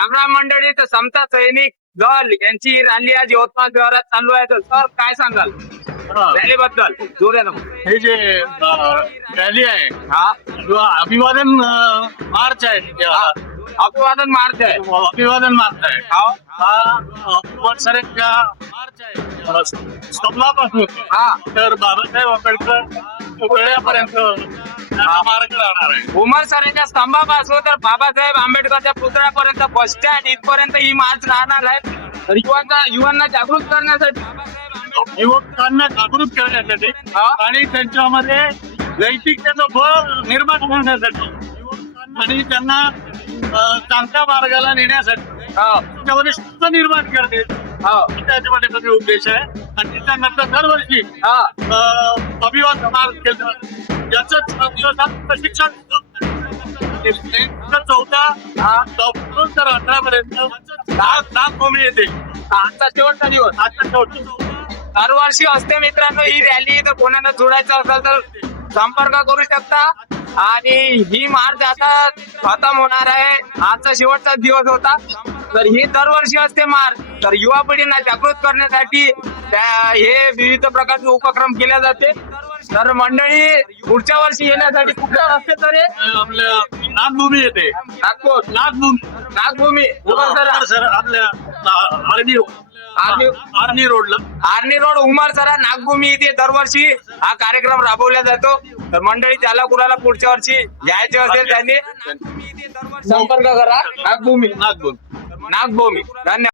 सगळ्या मंडळी तर समता सैनिक दल यांची रॅली आज यवतमाळ शहरात चालू आहे. तर सर काय सांगाल रॅली बद्दल? जोरानं हे जे रॅली आहे हा किंवा अभिवादन मार्च आहे, अभिवादन मार्च आहे. अभिवादन मार्च आहे हा हा वर्षाच्या मार्च आहे स्तंभापासून हा तर बाबासाहेब आंबेडकर वेळापर्यंत मार्ग राहणार आहे. उमर सरांच्या स्तंभापासून तर बाबासाहेब आंबेडकरच्या पुतळ्यापर्यंत बस स्टँड इथपर्यंत ही मार्च राहणार आहे. तर युवांना जागृत करण्यासाठी युवकांना जागृत करण्यासाठी आणि त्यांच्यामध्ये नैतिकतेचं बळ निर्माण करण्यासाठी आणि त्यांना चांगल्या मार्गाला नेण्यासाठी त्याच्यामध्ये शिस्त निर्माण करणे त्याच्यामध्ये माझे उद्देश आहे. आणि त्याच्यानंतर दरवर्षी अभिवादन मार्च केलं याचं प्रशिक्षण 14 पर्यंत नागभूमी येते. आजचा शेवटचा दिवस आजचा शेवटचा दरवर्षी असते मित्रांनो ही रॅली. तर कोणाला जोडायचं असेल तर संपर्क करू शकता. आणि ही मार्च आता खतम होणार आहे. आजचा शेवटचा दिवस होता. तर ही दरवर्षी असते मार्च. तर युवा पिढींना जागृत करण्यासाठी हे विविध प्रकारचे उपक्रम केले जाते. तर मंडळी पुढच्या वर्षी येण्यासाठी कुठल्या रस्ते तर आपल्या नागभूमी येते. नागपूर नागभूमी सर आपल्या आर्मी रोडला आर्मी रोड उमर सरा नागभूमी इथे दरवर्षी हा कार्यक्रम राबवला जातो. तर मंडळी ज्याला कुणाला पुढच्या वर्षी यायचे असेल त्यांनी संपर्क करा. नागभूमी धन्यवाद.